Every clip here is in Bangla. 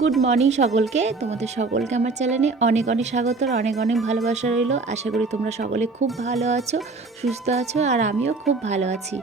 গুড মর্নিং সকলকে। তোমাদের সকলকে আমার চ্যানেলে অনেক অনেক স্বাগত আর অনেক অনেক ভালোবাসা রইল। আশা করি তোমরা সকলে খুব ভালো আছো, সুস্থ আছো, আর আমিও খুব ভালো আছি।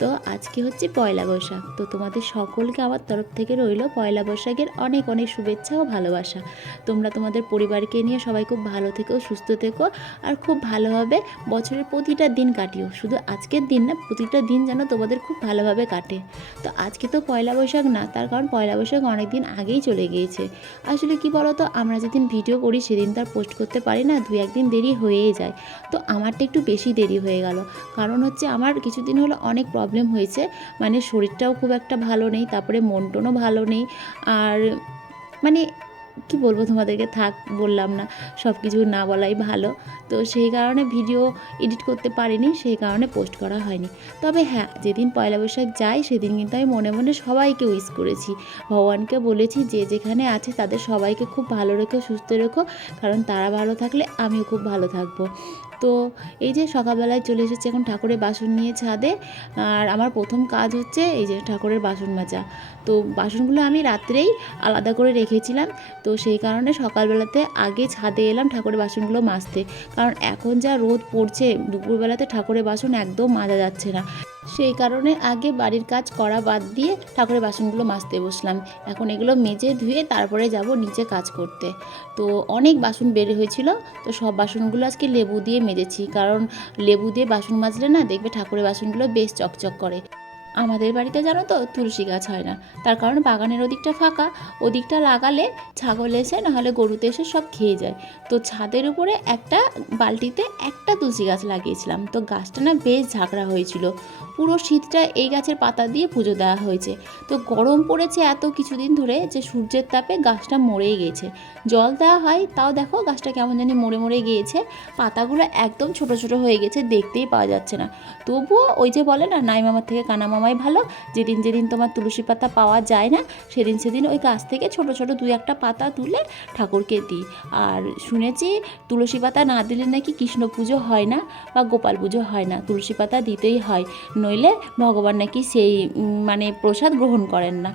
তো আজকে হচ্ছে পয়লা বৈশাখ। তো তোমাদের সকলকে আমার তরফ থেকে রইল পয়লা বৈশাখের অনেক অনেক শুভেচ্ছা ও ভালোবাসা। তোমরা তোমাদের পরিবারকে নিয়ে সবাই খুব ভালো থেকো, সুস্থ থেকো, আর খুব ভালোভাবে বছরের প্রতিটা দিন কাটিও। শুধু আজকের দিন না, প্রতিটা দিন যেন তোমাদের খুব ভালোভাবে কাটে। তো আজকে তো পয়লা বৈশাখ না, তার কারণ পয়লা বৈশাখ অনেক দিন আগেই চলে গিয়েছে। আসলে কি বলো তো আমরা যেদিন ভিডিও করি সেদিন তার পোস্ট করতে পারি না দু একদিন দেরি হয়েই যায়। তো আমারটা একটু বেশি দেরি হয়ে গেল। কারণ হচ্ছে আমার কিছুদিন হলো অনেক প্রবলেম হয়েছে মানে শরীরটাও খুব একটা ভালো নেই, তারপরে মন টনও ভালো নেই, আর মানে কি বলব তোমাদেরকে? থাক, বললাম না সব কিছু না বলাই ভালো। তো সেই কারণে ভিডিও এডিট করতে পারিনি, সেই কারণে পোস্ট করা হয়নি। তবে হ্যাঁ যেদিন পয়লা বৈশাখ যাই সেদিন কিন্তু আমি মনে মনে সবাইকে উইস করেছি। ভগবানকে বলেছি, যে যেখানে আছে তাদের সবাইকে খুব ভালো রেখো, সুস্থ রেখো, কারণ তারা ভালো থাকলে আমিও খুব ভালো থাকব। তো এই যে সকালবেলায় চলে এসেছে এখন ঠাকুরের বাসন নিয়ে ছাদে, আর আমার প্রথম কাজ হচ্ছে এই যে ঠাকুরের বাসন মাজা। তো বাসনগুলো আমি রাত্রেই আলাদা করে রেখেছিলাম, তো সেই কারণে সকালবেলাতে আগে ছাদে এলাম ঠাকুরের বাসনগুলো মাজতে। কারণ এখন যা রোদ পড়ছে, দুপুরবেলাতে ঠাকুরের বাসন একদম মাজা যাচ্ছে না। সেই কারণে আগে বাড়ির কাজ করা বাদ দিয়ে ঠাকুরের বাসনগুলো মাজতে বসলাম। এখন এগুলো মেজে ধুয়ে তারপরে যাব নিচে কাজ করতে। তো অনেক বাসন বের হয়েছিল, তো সব বাসনগুলো আজকে লেবু দিয়ে মেজেছি। কারণ লেবু দিয়ে বাসন মাজলে না দেখবে ঠাকুরের বাসনগুলো বেশ চকচক করে। আমাদের বাড়িতে জানো তো তুলসী গাছ হয় না। তার কারণ বাগানের ওদিকটা ফাঁকা, ওদিকটা লাগালে ছাগল এসে নাহলে গরুতে এসে সব খেয়ে যায়। তো ছাদের উপরে একটা বালতিতে একটা তুলসী গাছ লাগিয়েছিলাম। তো গাছটা না বেশ ঝাঁকড়া হয়েছিল। পুরো শীতটা এই গাছের পাতা দিয়ে পুজো দেওয়া হয়েছে। তো গরম পড়েছে এত কিছুদিন ধরে যে সূর্যের তাপে গাছটা মরেই গেছে। জল দেওয়া হয়, তাও দেখো গাছটা কেমন জানি মরে মরে গিয়েছে। পাতাগুলো একদম ছোট ছোট হয়ে গেছে, দেখতেই পাওয়া যাচ্ছে না। তবুও ওই যে বলে না, নাই মামার থেকে কানা মামাই ভালো, যেদিন যেদিন তোমার তুলসী পাতা পাওয়া যায় না, সেদিন সেদিন ওই গাছ থেকে ছোট ছোট দুই একটা পাতা তুলে ঠাকুরকে দিই। আর শুনেছি তুলসী পাতা না দিলে নাকি কৃষ্ণ পুজো হয় না বা গোপাল পুজো হয় না, তুলসী পাতা দিতেই হয়। নইলে ভগবান নাকি সেই মানে প্রসাদ গ্রহণ করেন না।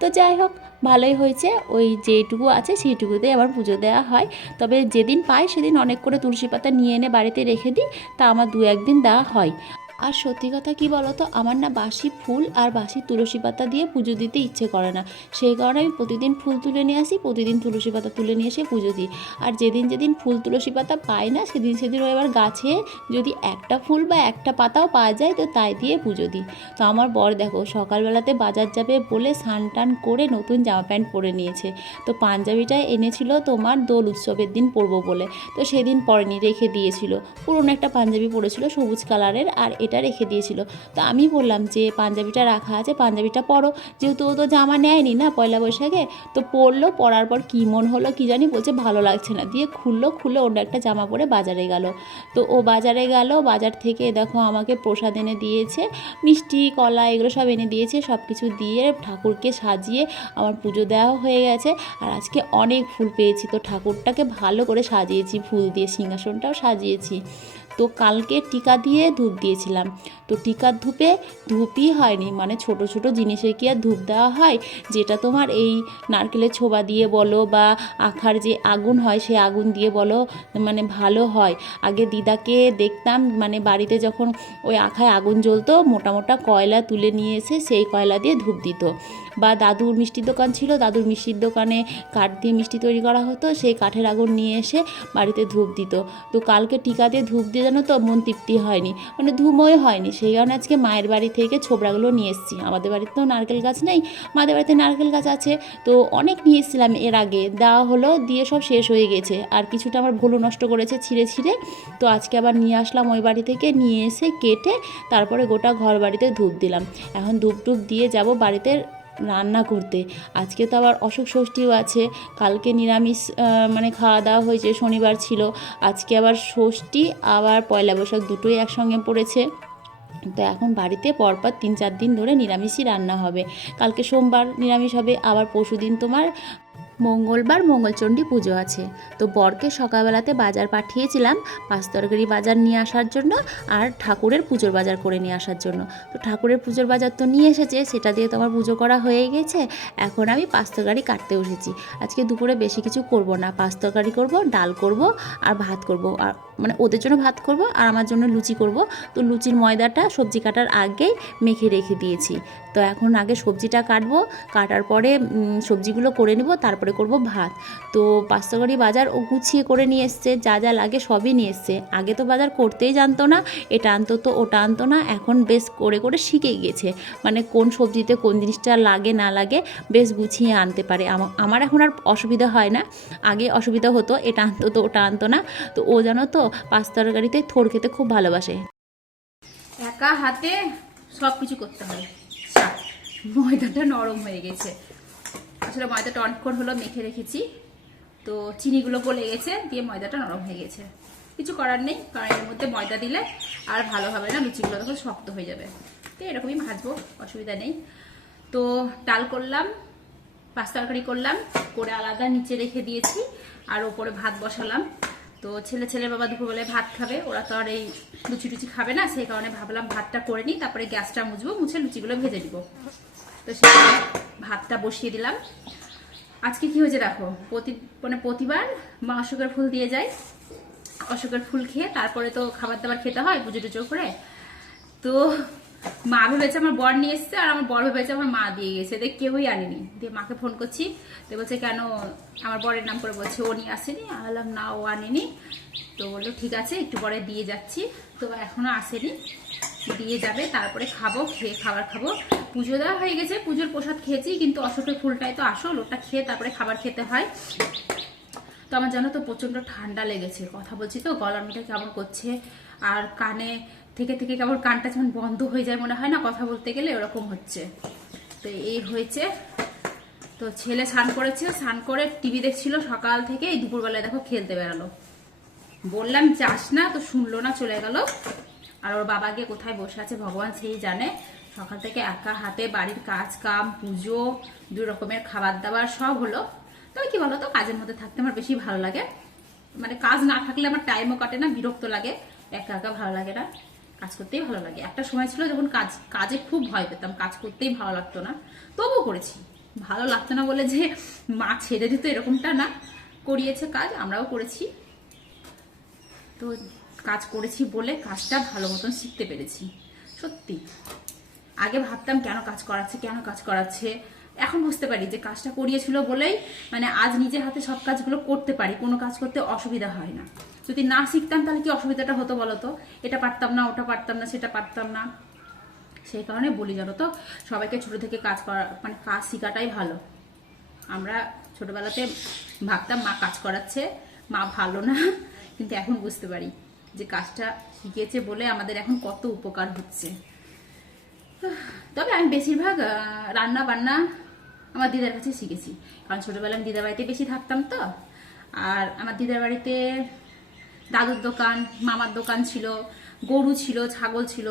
তো যাই হোক, ভালোই হয়েছে। ওই যেটুকু আছে সেইটুকুতেই আবার পুজো দেওয়া হয়। তবে যেদিন পাই সেদিন অনেক করে তুলসী পাতা নিয়ে এনে বাড়িতে রেখে দিই। তা আমার দু একদিন দেওয়া হয়। আর সত্যি কথা কি বলতো? আমার না বাসি ফুল আর বাসি তুলসী পাতা দিয়ে পুজো দিতে ইচ্ছে করে না। সেই কারণে আমি প্রতিদিন ফুল তুলে নিয়ে আসি, প্রতিদিন তুলসী পাতা তুলে নিয়ে এসে পুজো দিই। আর যেদিন যেদিন ফুল তুলসী পাতা পাই না, সেদিন সেদিন এবার গাছে যদি একটা ফুল বা একটা পাতাও পাওয়া যায়, তো তাই দিয়ে পুজো দিই। তো আমার বর দেখো, সকালবেলাতে বাজার যাবে বলে স্নান টান করে নতুন জামা প্যান্ট পরে নিয়েছে। তো পাঞ্জাবিটা এনেছিল তোমার দোল উৎসবের দিন পরবো বলে। তো সেদিন পরেনি, রেখে দিয়েছিল। পুরনো একটা পাঞ্জাবি পরেছিল, সবুজ কালারের, আর এটা রেখে দিয়েছিল। তো আমি বললাম যে, পাঞ্জাবিটা রাখা আছে, পাঞ্জাবিটা পরো। যেহেতু ও তো জামা নেয়নি না পয়লা বৈশাখে, তো পরলো, পরার পর কী মন হলো কি জানি বলছে, ভালো লাগছে না। দিয়ে খুললো খুলে অন্য একটা জামা পরে বাজারে গেল। তো ও বাজারে গেল, বাজার থেকে দেখো আমাকে প্রসাদ এনে দিয়েছে, মিষ্টি, কলা এগুলো সব এনে দিয়েছে সব কিছু দিয়ে ঠাকুরকে সাজিয়ে আমার পুজো দেওয়া হয়ে গেছে। আর আজকে অনেক ফুল পেয়েছি, তো ঠাকুরটাকে ভালো করে সাজিয়েছি, ফুল দিয়ে সিংহাসনটাও সাজিয়েছি। তো কালকে টিকা দিয়ে ধূপ দিয়েছিলাম। তো টিকার ধূপে ধূপই হয়নি মানে ছোট ছোট জিনিসে কি আর ধূপ দেওয়া হয়? যেটা তোমার এই নারকেলের ছোবা দিয়ে বলো বা আখার যে আগুন হয় সেই আগুন দিয়ে বলো মানে ভালো হয়। আগে দিদাকে দেখতাম মানে বাড়িতে যখন ওই আখায় আগুন জ্বলতো, মোটা মোটা কয়লা তুলে নিয়ে এসে সেই কয়লা দিয়ে ধূপ দিত। বা দাদুর মিষ্টির দোকান ছিল, দাদুর মিষ্টির দোকানে কাঠ দিয়ে মিষ্টি তৈরি করা হতো, সেই কাঠের আগুন নিয়ে এসে বাড়িতে ধূপ দিত। তো কালকে টিকা দিয়ে ধূপ দিয়ে জানো তো, মন তৃপ্তি হয়নি মানে ধুমোই হয়নি। সেই কারণে আজকে মায়ের বাড়ি থেকে ছোবড়াগুলো নিয়ে এসেছি। আমাদের বাড়িতে তো নারকেল গাছ নেই, মাদের বাড়িতে নারকেল গাছ আছে। তো অনেক নিয়ে এসেছিলাম এর আগে। দেওয়া হলো, দিয়ে সব শেষ হয়ে গেছে। আর কিছুটা আমার ভুলো নষ্ট করেছে ছিঁড়ে ছিঁড়ে। তো আজকে আবার নিয়ে আসলাম ওই বাড়ি থেকে, নিয়ে এসে কেটে তারপরে গোটা ঘর বাড়িতে ধূপ দিলাম। এখন ধূপ টুপ দিয়ে যাব বাড়িতে রান্না করতে। আজকে তো আবার অসুখ ষষ্ঠীও আছে। কালকে নিরামিষ মানে খাওয়া দাওয়া হয়েছে, শনিবার ছিল। আজকে আবার ষষ্ঠী, আবার পয়লা বৈশাখ দুটোই একসঙ্গে পড়েছে। তো এখন বাড়িতে পরপর তিন চার দিন ধরে নিরামিষই রান্না হবে। কালকে সোমবার নিরামিষ হবে, আবার পরশু দিন তোমার মঙ্গলবার মঙ্গলচণ্ডী পুজো আছে। তো বরকে সকালবেলাতে বাজার পাঠিয়েছিলাম পাঁচ তরকারি বাজার নিয়ে আসার জন্য আর ঠাকুরের পুজোর বাজার করে নিয়ে আসার জন্য। তো ঠাকুরের পুজোর বাজার তো নিয়ে এসেছে, সেটা দিয়ে তো আমার পুজো করা হয়ে গেছে। এখন আমি পাঁচ তরকারি কাটতে বসেছি। আজকে দুপুরে বেশি কিছু করব না। পাঁচ তরকারি করব, ডাল করব আর ভাত করব। আর মানে ওদের জন্য ভাত করব আর আমার জন্য লুচি করব। তো লুচির ময়দাটা সবজি কাটার আগেই মেখে রেখে দিয়েছি। তো এখন আগে সবজিটা কাটবো, কাটার পরে সবজিগুলো করে নেব, তারপরে করব ভাত। তো পাঁচতকারি বাজার ও গুছিয়ে করে নিয়ে এসছে, যা যা লাগে সবই নিয়ে এসছে। আগে তো বাজার করতেই জানতো না, এটা আনতো তো ওটা আনতো না, এখন বেশ করে করে শিখে গিয়েছে। মানে কোন সবজিতে কোন জিনিসটা লাগে, না লাগে বেশ গুছিয়ে আনতে পারে। আমা- আমার এখন আর অসুবিধা হয় না। আগে অসুবিধা হতো, এটা আনতো তো ওটা আনতো না। তো ও জানো তো পাঁচ তরকারিতে থোড় খেতে খুব ভালোবাসে। একা হাতে সব কিছু করতে হয় ময়দাটা নরম হয়ে গেছে। আসলে ময়দাটা অনেকক্ষণ হলো মেখে রেখেছি। তো চিনিগুলো গলে গেছে, দিয়ে ময়দাটা নরম হয়ে গেছে। কিছু করার নেই, কারণ এর মধ্যে ময়দা দিলে আর ভালো হবে না, লুচিগুলো তখন শক্ত হয়ে যাবে। তো এরকমই ভাজবো, অসুবিধা নেই। তো ডাল করলাম পাঁচ তরকারি করলাম, করে আলাদা নিচে রেখে দিয়েছি, আর ওপরে ভাত বসালাম। তো ছেলে ছেলে বাবা দুপুরবেলায় ভাত খাবে, ওরা তো আর এই লুচি টুচি খাবে না, সেই কারণে ভাবলাম ভাতটা করে নিই, তারপরে গ্যাসটা মুছবো, মুছে লুচিগুলো ভেজে দিব তো সেই ভাতটা বসিয়ে দিলাম। আজকে কি হয়েছে দেখো, প্রতি মানে প্রতিবার মা অশোকের ফুল দিয়ে যায়, অশোকের ফুল খেয়ে তারপরে তো খাবার দাবার খেতে হয় পুজো টুজো করে। তো মা ভেবেছে আমার বর নিয়ে এসছে আর আমার বর ভেবেছে আমার মা দিয়ে গেছে। দেখ কেউই আনেনি। দিয়ে মাকে ফোন করছি। তো বলছে, কেন আমার বরের নাম করে বলছে, ও নিয়ে আসেনি? আমি না, ও আনেনি। তো বলল, ঠিক আছে, একটু পরে দিয়ে যাচ্ছি। তো এখনও আসেনি। দিয়ে যাবে, তারপরে খাব, খেয়ে খাবার খাব। পুজো দেওয়া হয়ে গেছে, পুজোর প্রসাদ খেয়েছি, কিন্তু অশোকের ফুলটাই তো আসল, ওটা খেয়ে তারপরে খাবার খেতে হয়। তো আমার জানো তো প্রচণ্ড ঠান্ডা লেগেছে, কথা বলছি তো, গলার মধ্যে কেমন করছে, আর কানে থেকে থেকে কেমন কানটা যেমন বন্ধ হয়ে যায় মনে হয় না? কথা বলতে গেলে ওরকম হচ্ছে। তো এই হয়েছে। তো ছেলে স্নান করেছে, স্নান করে টিভি দেখছিল সকাল থেকে এই দুপুরবেলায় দেখো খেলতে বেরালো। বললাম, যাস না, তো শুনলো না, চলে গেল। আর ওর বাবা গিয়ে কোথায় বসে আছে ভগবান সেই জানে। সকাল থেকে একা হাতে বাড়ির কাজ, কাম, পুজো দু রকমের খাবার দাবার সব হলো। তবে কি বলতো, কাজের মধ্যে থাকতে আমার বেশি ভালো লাগে। মানে কাজ না থাকলে আমার টাইমও কাটে না, বিরক্ত লাগে। একা একা ভালো লাগে না। কাজ করতেই ভালো লাগে। একটা সময় ছিল যখন কাজ, কাজে খুব ভয় পেতাম, কাজ করতেই ভালো লাগতো না। তবুও করেছি। ভালো লাগতো না বলে যে, মা ছেড়ে দিত এরকমটা না। করিয়েছে কাজ, আমরাও করেছি। তো কাজ করেছি বলে কাজটা ভালো মতন শিখতে পেরেছি। সত্যি। আগে ভাবতাম, কেন কাজ করাচ্ছে, কেন কাজ করাচ্ছে? এখন বুঝতে পারি যে কাজটা করিয়েছিল বলেই মানে আজ নিজে হাতে সব কাজগুলো করতে পারি, কোনো কাজ করতে অসুবিধা হয় না। যদি না শিখতাম তাহলে কি অসুবিধাটা হতো বলো তো এটা পারতাম না, ওটা পারতাম না, সেটা পারতাম না। সেই কারণে বলি জানো তো, সবাইকে ছোট থেকে কাজ করা মানে কাজ শেখাটাই ভালো। আমরা ছোটবেলাতে ভাবতাম, মা কাজ করাচ্ছে, মা ভালো না। কিন্তু এখন বুঝতে পারি যে কাজটা শিখেছে বলে আমাদের এখন কত উপকার হচ্ছে। তবে আমি বেশিরভাগ রান্না বান্না আমার দিদার কাছে শিখেছি। কারণ ছোটবেলায় আমি দিদার বাড়িতে বেশি থাকতাম তো। আর আমার দিদার বাড়িতে দাদুর দোকান, মামার দোকান ছিল, গরু ছিল, ছাগল ছিল।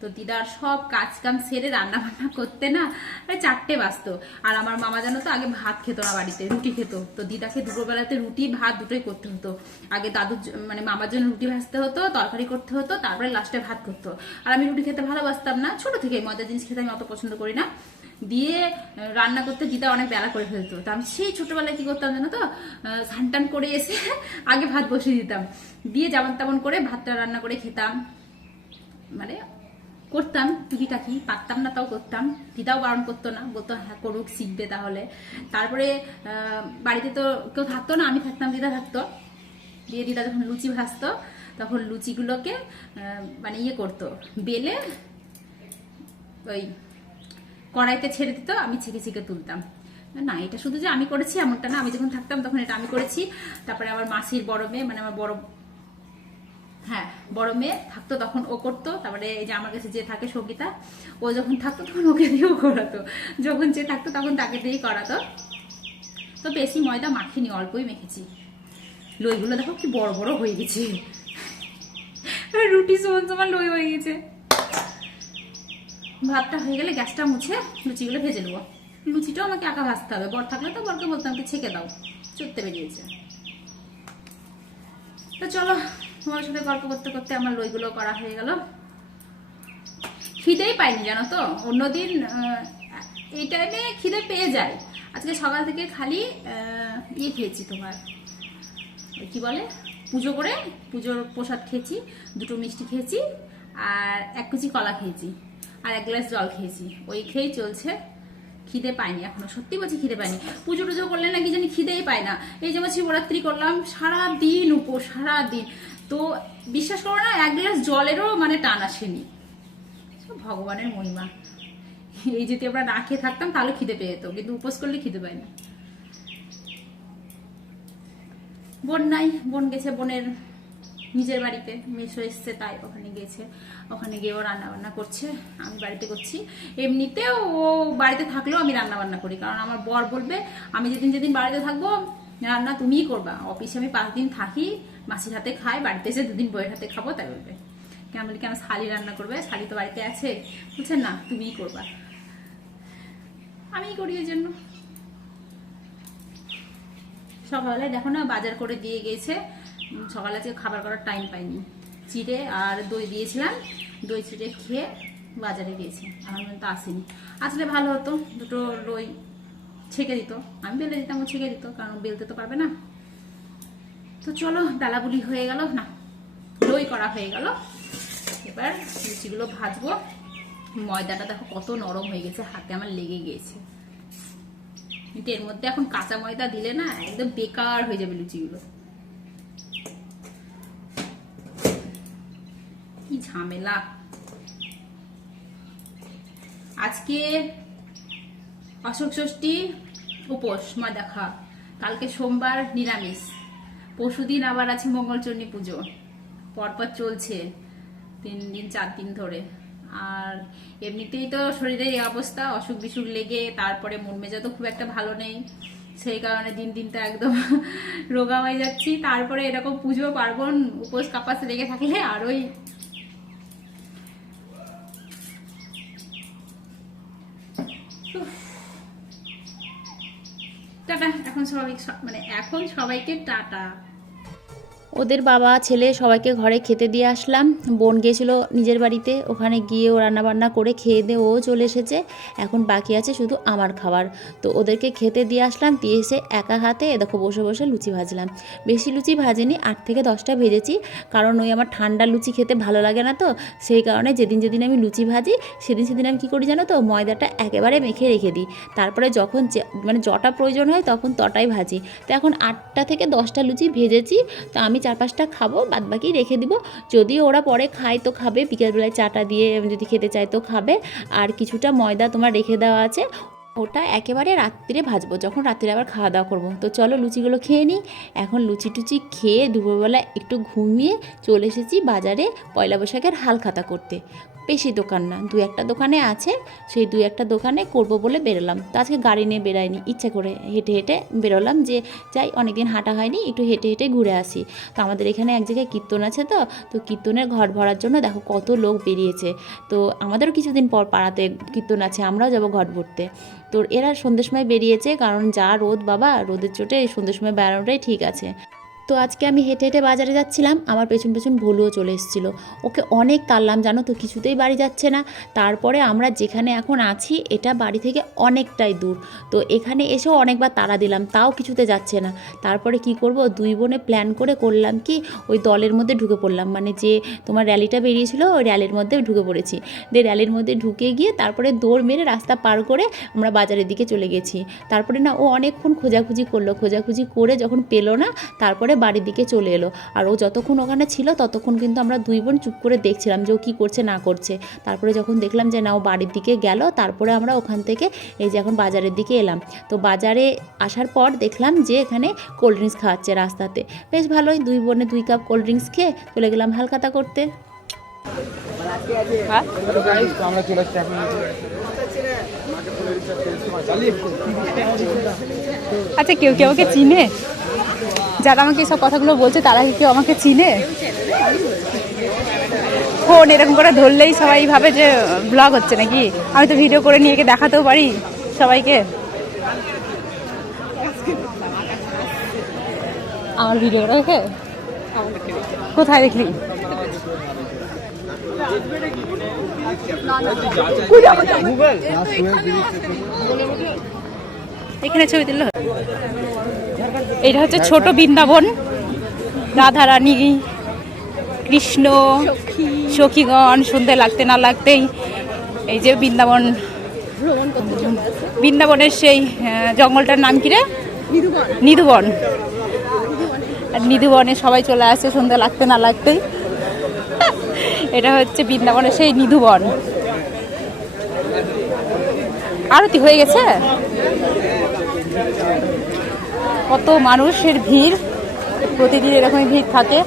তো দিদার সব কাজ কাম সেরে রান্না বান্না করতে না প্রায় চারটে বাজতো। আর আমার মামা জানো তো, আগে ভাত খেত না বাড়িতে, রুটি খেত। তো দিদাকে দুপুরবেলাতে রুটি, ভাত দুটোই করতে হতো। আগে দাদুর মানে মামার জন্য রুটি ভাজতে হতো, তরকারি করতে হতো, তারপরে লাস্টে ভাত করতো। আর আমি রুটি খেতে ভালোবাসতাম না, ছোট থেকে ময়দা জিনিস খেতে আমি অত পছন্দ করি না। দিয়ে রান্না করতে দিদা অনেক বেলা করে ফেলতো। তো আমি সেই ছোটবেলায় কি করতাম জানো তো? আহ, স্নান টান করে এসে আগে ভাত বসিয়ে দিতাম। দিয়ে যেমন তেমন করে ভাতটা রান্না করে খেতাম। মানে করতাম টুকিটাকি। পারতাম না তাও করতাম। দিদাও বারণ করতো না। বলতো হ্যাঁ করুক শিখবে তাহলে। তারপরে বাড়িতে তো কেউ থাকতো না আমি থাকতাম দিদা থাকতো। দিয়ে দিদা যখন লুচি ভাজতো তখন লুচিগুলোকে মানে ইয়ে করতো বেলে ওই কড়াইতে ছেড়ে দিত, আমি ছেঁকে ছেঁকে তুলতাম। না, এটা শুধু যে আমি করেছি এমনটা না, আমি যখন থাকতাম তখন এটা আমি করেছি। তারপরে আমার মাসির বড় মেয়ে মানে আমার বড় হ্যাঁ বড় মেয়ে থাকতো তখন ও করতো। তারপরে এই যে আমার কাছে যে থাকে সঙ্গীতা, ও যখন থাকতো তখন ওকে দিয়েও করাতো। যখন যে থাকতো তখন তাকে দিয়েই করাতো। তো বেশি ময়দা মাখিনি অল্পই মেখেছি। লইগুলো দেখো কি বড় বড় হয়ে গেছে। রুটি সমান সমান লই হয়ে গেছে। ভাতটা হয়ে গেলে গ্যাসটা মুছে লুচিগুলো ভেজে নেব। লুচিটাও আমাকে একা ভাজতে হবে। বর থাকলে তো বরকে বলতাম ছেঁকে দাও। চড়তে বেরিয়েছে। তো চলো, তোমার সাথে গল্প করতে করতে আমার লইগুলো করা হয়ে গেল। খিদেই পাইনি, জানো তো? অন্যদিন এই টাইমে খিদে পেয়ে যায়। আজকে সকাল থেকে খালি ইয়ে খেয়েছি তোমার কি বলে? পুজো করে, পুজোর প্রসাদ খেয়েছি, দুটো মিষ্টি খেয়েছি, আর এক কুচি কলা খেয়েছি। আর এক গ্লাস জল খেয়েছি। ওই খেয়েই চলছে। খিদে পাইনি এখনও। সত্যি বলছি খিদে পাইনি পুজো টুজো করলে নাকি জানি খিদেই পায় না। এই যেমন শিবরাত্রি করলাম সারা দিন উপোস সারা দিন তো বিশ্বাস করো না, এক গ্লাস জলেরও মানে টান আসেনি। ভগবানের মহিমা। এই যদি আমরা না খেয়ে থাকতাম, তাহলে খিদে পেয়ে যেত। কিন্তু উপোস করলে খিদে পায় না। বোন নাই বোন গেছে বোনের নিজের বাড়িতে মেসো এসছে, তাই ওখানে গেছে। ওখানে গিয়ে ও রান্না বান্না করছে, আমি বাড়িতে করছি। এমনিতেও ও বাড়িতে থাকলেও আমি রান্না বান্না করি, কারণ আমার বর বলবে, আমি যেদিন যেদিন বাড়িতে থাকব, রান্না তুমিই করবা। অফিসে আমি পাঁচ দিন থাকি, মাসির হাতে খাই, বাড়িতে এসে দুদিন বইয়ের হাতে খাব, তাই বলবে। কেন বলি, কেন শালি রান্না করবে? শালি তো বাড়িতে আছে। বলছে, না, তুমিই করবা। আমিই করি এই জন্য। সকালবেলায় দেখো না, বাজার করে দিয়ে গেছে সকালে আজকে খাবার করার টাইম পাইনি। চিড়ে আর দই দিয়েছিলাম। দই চিড়ে খেয়ে বাজারে গিয়েছে। আমার কিন্তু আসেনি। আসলে ভালো হতো। দুটো দই ছেঁকে দিত। আমি বেলে দিতাম, ও ছেঁকে দিত, কারণ বেলতে তো পারবে না। তো চলো ডালাগুলি হয়ে গেল। না, দই করা হয়ে গেল। এবার লুচিগুলো ভাজবো। ময়দাটা দেখো কত নরম হয়ে গেছে। হাতে আমার লেগে গিয়েছে। কিন্তু এর মধ্যে এখন কাঁচা ময়দা দিলে না একদম বেকার হয়ে যাবে লুচিগুলো কি ঝামেলা। আজকে অশোক ষষ্ঠী উপোস ময়দা খাওয়া কালকে সোমবার নিরামিষ। পরশুদিন আবার আছে মঙ্গলচণ্ডী পুজো। পরপর চলছে তিন দিন, চার দিন ধরে। আর এমনিতেই তো শরীরের এই অবস্থা, অসুখ বিসুখ লেগে তারপরে মন মেজা তো খুব একটা ভালো নেই। সেই কারণে দিন দিন তো একদম রোগা হয়ে যাচ্ছি। তারপরে এরকম পুজো, পার্বণ, উপোস, কাপাসে লেগে থাকলে আরোই টাটা এখন সবাই মানে এখন সবাইকে টাটা। ওদের বাবা, ছেলে সবাইকে ঘরে খেতে দিয়ে আসলাম। বোন গিয়েছিল নিজের বাড়িতে, ওখানে গিয়ে ও রান্নাবান্না করে খেয়ে দিয়ে ও চলে এসেছে। এখন বাকি আছে শুধু আমার খাবার। তো ওদেরকে খেতে দিয়ে আসলাম, দিয়ে এসে একা হাতে দেখো বসে বসে লুচি ভাজলাম। বেশি লুচি ভাজেনি, আট থেকে দশটা ভেজেছি। কারণ ওই আমার ঠান্ডা লুচি খেতে ভালো লাগে না তো, সেই কারণে যেদিন যেদিন আমি লুচি ভাজি, সেদিন সেদিন আমি কী করি জানো তো, ময়দাটা একেবারে মেখে রেখে দিই। তারপরে যখন মানে যটা প্রয়োজন হয় তখন তটাই ভাজি। তো এখন আটটা থেকে দশটা লুচি ভেজেছি। তো আমি চার পাঁচটা খাব বাদ বাকি রেখে দিব। যদি ওরা পরে খায় তো খাবে, বিকেলবেলায় চাটা দিয়ে যদি খেতে চায় তো খাবে। আর কিছুটা ময়দা তোমার রেখে দেওয়া আছে। ওটা একেবারে রাত্রে ভাজবো, যখন রাত্রে আবার খাওয়া দাওয়া করব। তো চলো লুচিগুলো খেয়ে নিই। এখন লুচি টুচি খেয়ে দুপুরবেলা একটু ঘুমিয়ে চলে এসেছি বাজারে পয়লা বৈশাখের হাল খাতা করতে। বেশি দোকান না দু একটা দোকানে আছে, সেই দু একটা দোকানে করব বলে বেরোলাম। তো আজকে গাড়ি নিয়ে বেরাইনি ইচ্ছে করে হেঁটে হেঁটে বেরোলাম যে যাই অনেকদিন হাঁটা হয়নি, একটু হেঁটে হেঁটে ঘুরে আসি। তো আমাদের এখানে এক জায়গায় কীর্তন আছে তো তো কীর্তনের ঘর ভরার জন্য দেখো কত লোক বেরিয়েছে। তো আমাদেরও কিছুদিন পর পাড়াতে কীর্তন আছে, আমরাও যাব ঘট ভরতে। তো এরা সন্ধ্যের সময় বেরিয়েছে, কারণ যা রোদ বাবা, রোদের চোটে সন্ধ্যের সময় বেড়ানোটাই ঠিক আছে। তো আজকে আমি হেঁটে হেঁটে বাজারে যাচ্ছিলাম, আমার পেছন পেছন ভুলুও চলে এসেছিল। ওকে অনেক তাড়লাম জানো তো, কিছুতেই বাড়ি যাচ্ছে না। তারপরে আমরা যেখানে এখন আছি, এটা বাড়ি থেকে অনেকটাই দূর। তো এখানে এসেও অনেকবার তাড়া দিলাম, তাও কিছুতে যাচ্ছে না। তারপরে কি করব, দুই বোনে প্ল্যান করে করলাম কি, ওই দলের মধ্যে ঢুকে পড়লাম। মানে যে তোমার র্যালিটা বেরিয়েছিল, ওই র্যালির মধ্যে ঢুকে পড়েছি। দিয়ে র্যালির মধ্যে ঢুকে গিয়ে তারপরে দৌড় মেরে রাস্তা পার করে আমরা বাজারের দিকে চলে গেছি। তারপরে না, ও অনেকক্ষণ খোঁজাখুঁজি করল। খোঁজাখুঁজি করে যখন পেল না, তারপরে বাড়ির দিকে চলে এলো। আর ও যতক্ষণ ওখানে ছিল, ততক্ষণ কিন্তু আমরা দুই বোন চুপ করে দেখছিলাম যে ও কী করছে, না করছে। তারপরে যখন দেখলাম যে না, ও বাড়ির দিকে গেল, তারপরে আমরা ওখান থেকে এই যে এখন বাজারের দিকে এলাম। তো বাজারে আসার পর দেখলাম যে এখানে কোল্ড ড্রিঙ্কস খাওয়াচ্ছে রাস্তাতে। বেশ ভালোই, দুই বোনে দুই কাপ কোল্ড ড্রিঙ্কস খেয়ে চলে গেলাম হালখাতা করতে। আচ্ছা কেউ কেউ আমাকে চিনে? যারা আমাকে সব কথাগুলো বলছে, তারা কি কেউ আমাকে চিনে? ফোন এরকম করে ধরলেই সবাই ভাবে যে ব্লগ হচ্ছে নাকি? আমি তো ভিডিও করে নিয়ে দেখাতেও পারি সবাইকে। আমার ভিডিওটা দেখে? কোথায় দেখলি? এখানে ছবি তুললো? এটা হচ্ছে ছোট বৃন্দাবন, রাধারানী, কৃষ্ণ, সখীগণ, শুনতে লাগতে না লাগতেই এই যে বৃন্দাবন, বৃন্দাবনের সেই জঙ্গলটার নাম কি রে? নিধুবন। আর নিধুবনে সবাই চলে আসে সন্ধ্যা লাগতে না লাগতেই। এটা হচ্ছে বৃন্দাবনের সেই নিধুবন। আরতি হয়ে গেছে? কত মানুষের ভিড়। প্রতিদিন এরকমই ভিড় থাকে।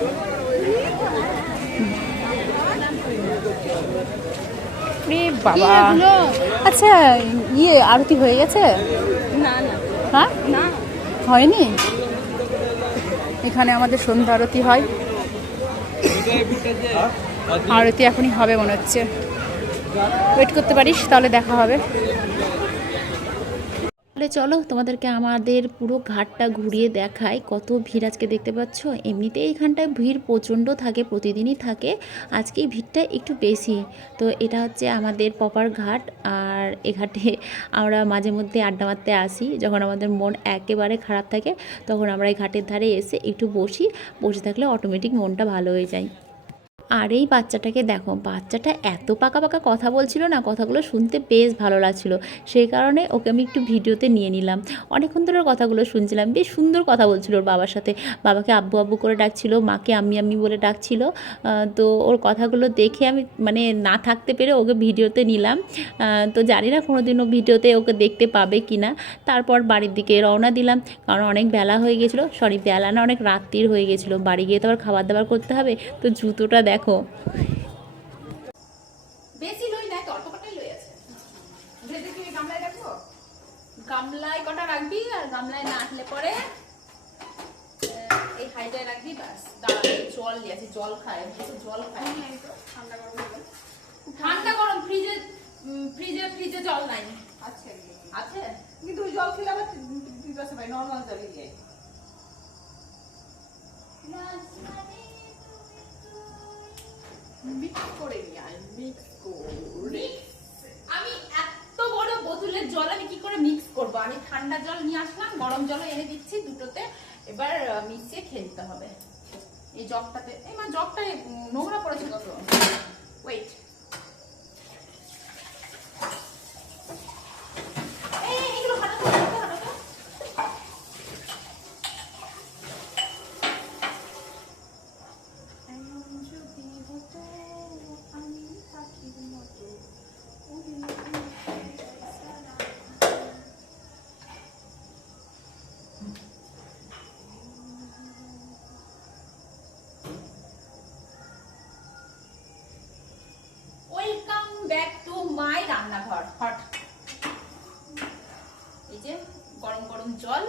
বাবা। আচ্ছা ইয়ে আরতি হয়ে গেছে? না না। হ্যাঁ? হয়নি? এখানে আমাদের সন্ধ্যা আরতি হয়। আরতি এখনই হবে মনে হচ্ছে। ওয়েট করতে পারিস তাহলে দেখা হবে। তাহলে চলো তোমাদেরকে আমাদের পুরো ঘাটটা ঘুরিয়ে দেখায় কত ভিড় আজকে দেখতে পাচ্ছ? এমনিতে এইখানটায় ভিড় প্রচণ্ড থাকে, প্রতিদিনই থাকে। আজকে ভিড়টা একটু বেশি। তো এটা হচ্ছে আমাদের পপার ঘাট আর এ ঘাটে আমরা মাঝে মধ্যে আড্ডা মারতে আসি। যখন আমাদের মন একেবারে খারাপ থাকে, তখন আমরা এই ঘাটের ধারে এসে একটু বসি। বসে থাকলে অটোমেটিক মনটা ভালো হয়ে যায়। আর এই বাচ্চাটাকে দেখো, বাচ্চাটা এত পাকা পাকা কথা বলছিল না, কথাগুলো শুনতে বেশ ভালো লাগছিল। সেই কারণে ওকে আমি একটু ভিডিওতে নিয়ে নিলাম। অনেকক্ষণ ধরে কথাগুলো শুনছিলাম, বেশ সুন্দর কথা বলছিল ওর বাবার সাথে। বাবাকে আব্বু আব্বু করে ডাকছিল, মাকে আমি আমি বলে ডাকছিল। তো ওর কথাগুলো দেখে আমি মানে না থাকতে পেরে ওকে ভিডিওতে নিলাম। তো জানি না কোনো দিনও ভিডিওতে ওকে দেখতে পাবে কি না। তারপর বাড়ির দিকে রওনা দিলাম, কারণ অনেক বেলা হয়ে গেছিল। সরি, বেলা না, অনেক রাত্রির হয়ে গেছিল। বাড়ি গিয়ে তো আবার খাবার দাবার করতে হবে, তো জুতোটা দেখো বেশি লই তো অল্প কটাই লই আছে। ভেজে কি গামলায় রাখব? গামলায় কটা রাখবি আর গামলায় না আসলে পরে এই হাইটায় রাখবি বাস দাঁড়া জল দিয়ে আছে জল খায় বেশি জল খায় ঠান্ডা গরম ফ্রিজে ফ্রিজে ফ্রিজে জল নাই। আচ্ছা আছে? কিন্তু ওই জল খেলে আবার পিপাসা পাই নর্মাল জলই যায় আমি এত বড় বোতলের জল আমি কি করে মিক্স করব? আমি ঠান্ডা জল নিয়ে আসলাম, গরম জল এনে দিচ্ছি দুটোতে। এবার মিশিয়ে খেলতে হবে। এই জগটাতে, এই মা জগটা নোংরা পড়েছে কত? ওয়েট এই এগুলো হাঁটাতে হাঁটাতে হাঁটাতে ওয়েলকাম ব্যাক টু মাই রান্নাঘর হট এই যে গরম গরম জল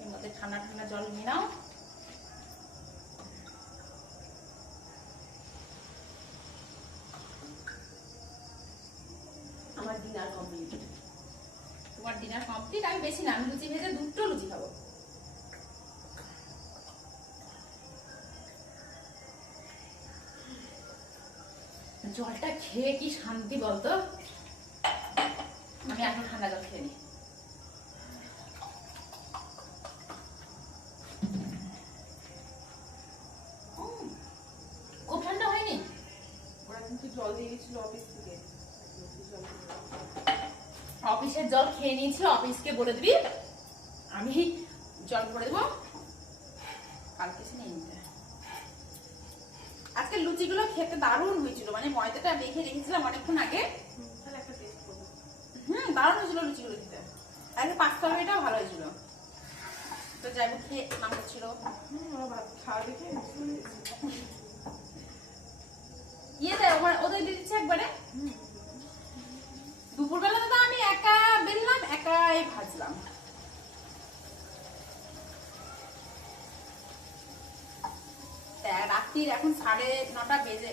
এর মধ্যে ঠান্ডা ঠান্ডা জল নিয়ে নাও আমার ডিনার কমপ্লিট তোমার কমপ্লিট আমি বেশি না, আমি লুচি ভেজে দুটো লুচি খাব। জলটা খেয়ে কি শান্তি বলতো? আমি এখন ঠান্ডা জল খেয়ে খুব ঠান্ডা হয়নি? ওরা কিন্তু জল দিয়ে গেছিল অফিস থেকে। জল। অফিসের জল খেয়ে নিয়েছিল অফিসকে বলে দিবি। আমি জল করে দেবো। কালকে এসে নিয়ে নিতে। আজকে লুচিগুলো খেতে দারুণ হয়েছিল মানে ময়দাটা মেখে রেখেছিলাম অনেকক্ষণ আগে। হুম, দারুণ হয়েছিল লুচিগুলো খেতে। আজকে পাস্তা এটাও ভালো হয়েছিল। তো যাই হোক খেয়ে নাম এসেছি। ইয়ে দেয় ওদের দিচ্ছে একবারে। দুপুরবেলা একা বেললাম একাই ভাজলাম। রাত্রির এখন সাড়ে নটা বেজে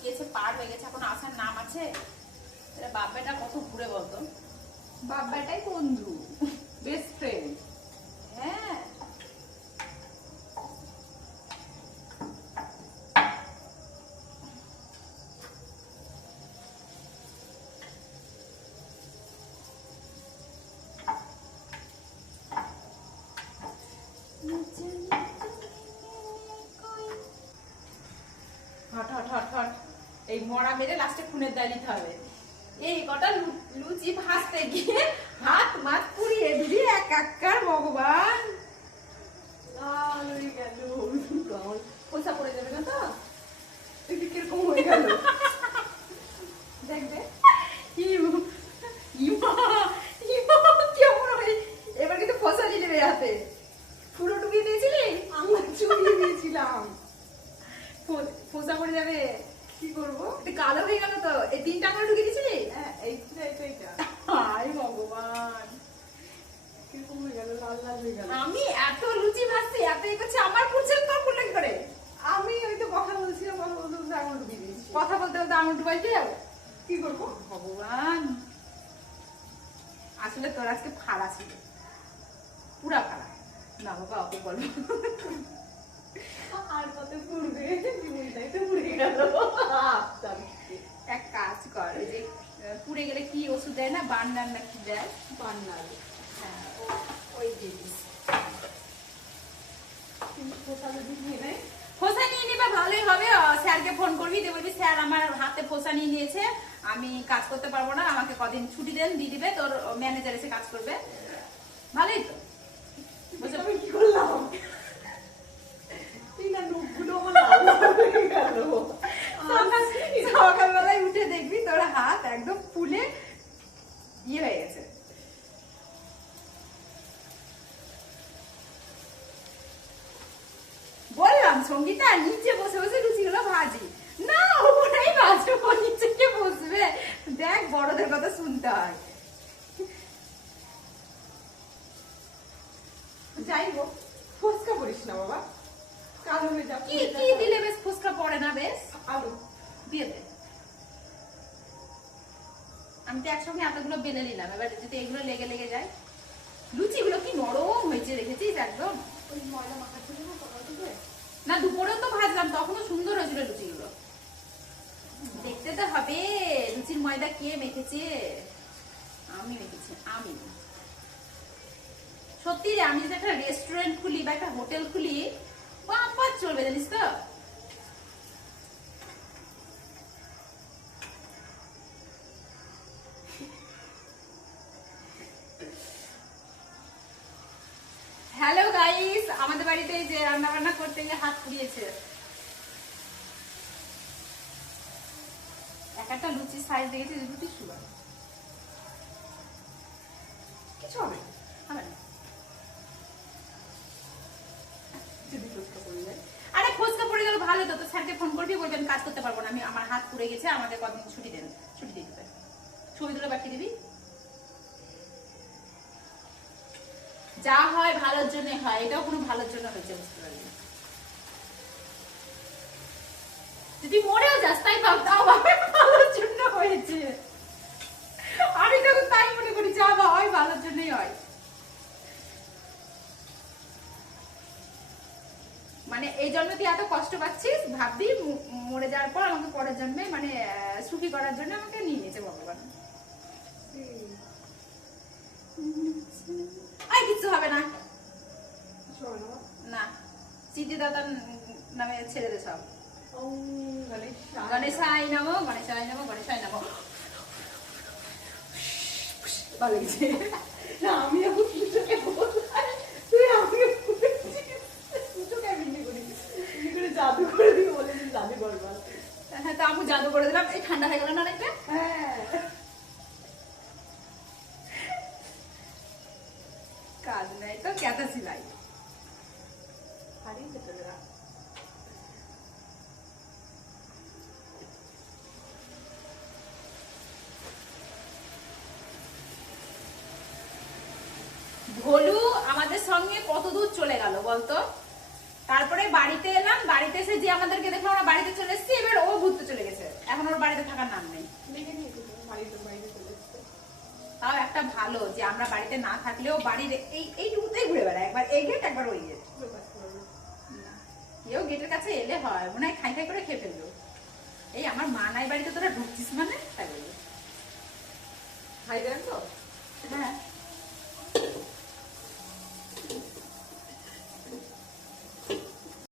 গিয়েছে পার হয়ে গেছে এখন আসার নাম আছে। বাপেটা কত ঘুরে বলতো? বাব্বাটাই বন্ধু বেস্ট ফ্রেন্ড হ্যাঁ হট হট হট হট এই মরা মেরে লাস্টে খুনের দায় নিতে হবে এই কটা লু- লুচি ভাজতে গিয়ে হাত মাত পুড়িয়ে দিলি এক একার ভগবান লাল হয়ে গেল পয়সা পড়ে যাবে না তো দেখবি কীরকম হয়ে গেল দেখবে ইউ, ইমা, ইমা, কেমন হয়ে এবার কিন্তু ফসা দিলে রে হাতে পুরো ডুবিয়ে দিয়েছিলি আমার চুরিয়ে দিয়েছিলাম ফো- ফোসা পড়ে যাবে কি করব এটা কালো হয়ে গেল তো এই তিনটা করে ঢুকিয়ে দিয়েছিলি হ্যাঁ এইটা এইটা এইটা হায় ভগবান কীরকম হয়ে গেল লাল লাল হয়ে গেল আমি এত লুচি ভাজছি এত এই করছি আমার পুরছে তোর পুরলে কি করে আমি ওই তো কথা বলছিলাম কথা বলতে বলতে আঙুল ডুবিয়ে দিয়েছি কথা বলতে বলতে আমার ডুবাইতে যাব কি করব ভগবান আসলে তোর আজকে ফাড়া ছিল পুরা ফাড়া না বাবা ওকে বলব আর কত পুড়বে জীবনটাই তো পুড়ে গেল এক কাজ কর যে পুড়ে গেলে কি ওষুধ দেয় না? বান্নার না কি দেয়? বান্নাল হ্যাঁ, ওই নেয় ফোসা নিয়ে নিবা ভালোই হবে। স্যারকে ফোন করবি দিয়ে বলবি স্যার আমার হাতে ফোসা নিয়ে নিয়েছে। আমি কাজ করতে পারব না। আমাকে কদিন ছুটি দেন দিয়ে দিবে। তোর ম্যানেজার এসে কাজ করবে। ভালোই তো বলছে, আমি কি করলাম এই না নখগুলো আমার লাল লাল হয়ে গেল সকাল- সকালবেলায় উঠে দেখবি তোর হাত একদম ফুলে ইয়ে হয়ে গেছে। বললাম সঙ্গীতা নিচে বসে বসে লুচিগুলো ভাজি। না ওপরেই ভাজবো নিচে কে বসবে। দেখ বড়দের কথা শুনতে হয়। যাই হোক ফসকা করিস না বাবা। কালো হয়ে যাবে কি কি দিলে বেশ ফুসকা পড়ে না বেশ? আলু। দিয়ে দে। আমি তো একসঙ্গে এতগুলো বেলে নিলাম। এবার যদি এগুলো লেগে লেগে যায় লুচিগুলো কি নরম হয়েছে দেখেছিস একদম? না দুপুরেও তো ভাজলাম তখনও সুন্দর হয়েছিল লুচিগুলো। দেখতে তো হবে লুচির ময়দা কে মেখেছে? আমি মেখেছি আমি। সত্যি রে আমি যদি একটা রেস্টুরেন্ট খুলি বা একটা হোটেল খুলি বাবা চলবে জানিস তো? হ্যালো গাইস আমাদের বাড়িতে যে রান্না বান্না করতে গিয়ে হাত পুড়িয়েছে। এক একটা লুচির সাইজ দেখেছি, দুটি সুগার কিছু হবে আরে ফোসকা পড়ে গেল, ভালো তো। তো স্যারকে ফোন করবি, বলবেন, কাজ করতে পারব না। আমি, আমার হাত পুড়ে গেছে, আমাকে কদিন ছুটি দেন, ছুটি দিয়ে দেবে ছবি তুলে পাঠিয়ে দিবি? যা হয় ভালোর জন্য হয় এটাও কোনো ভালোর জন্য হয়েছে বুঝতে পারবি যদি মরেও যাস তাই ভাব তাও ভাবে ভালোর জন্য হয়েছে। আমি তখন তাই মনে করি যা হয় ভালোর জন্যই হয়। মানে এই জন্মে তুই এত কষ্ট পাচ্ছিস ভাববি মরে যাওয়ার পর আমাকে পরের জন্মে মানে সুখী করার জন্য আমাকে নিয়ে নিয়েছে ভগবান। কিছু হবে না। না চিঠি দাদার নামে ছেড়ে দে সব। ওম গণেশ গণেশাই নমো গণেশাই নমো গণেশাই নমো। ভালো গেছে না আমি এখন তুই আমি জাদু করে দিই বলে জাদু করবার। হ্যাঁ তো আমি জাদু করে দিলাম এই ঠান্ডা হয়ে গেল না অনেকটা? হ্যাঁ। কাজ তো সিলাই ভোলু আমাদের সঙ্গে কত দূর চলে গেল বলতো? তারপরে বাড়িতে এলাম, বাড়িতে এসে যে আমাদেরকে দেখে আমরা বাড়িতে চলে এসেছি, এবার ও ঘুরতে চলে গেছে। এখন ওর বাড়িতে থাকার নাম নেই দেখে নিয়ে তো বাড়িতে বাইরে চলে এসছে তাও একটা ভালো যে আমরা বাড়িতে না থাকলেও বাড়ির এই এইটুকুতেই ঘুরে বেড়ায়। একবার এই গেট একবার ওই গেট কেউ গেটের কাছে এলে হয় মনে হয় খাই খাই করে খেয়ে ফেলল। এই আমার মা নাই বাড়িতে তোরা ঢুকছিস মানে? তাই বলল খাই দেন তো? হ্যাঁ।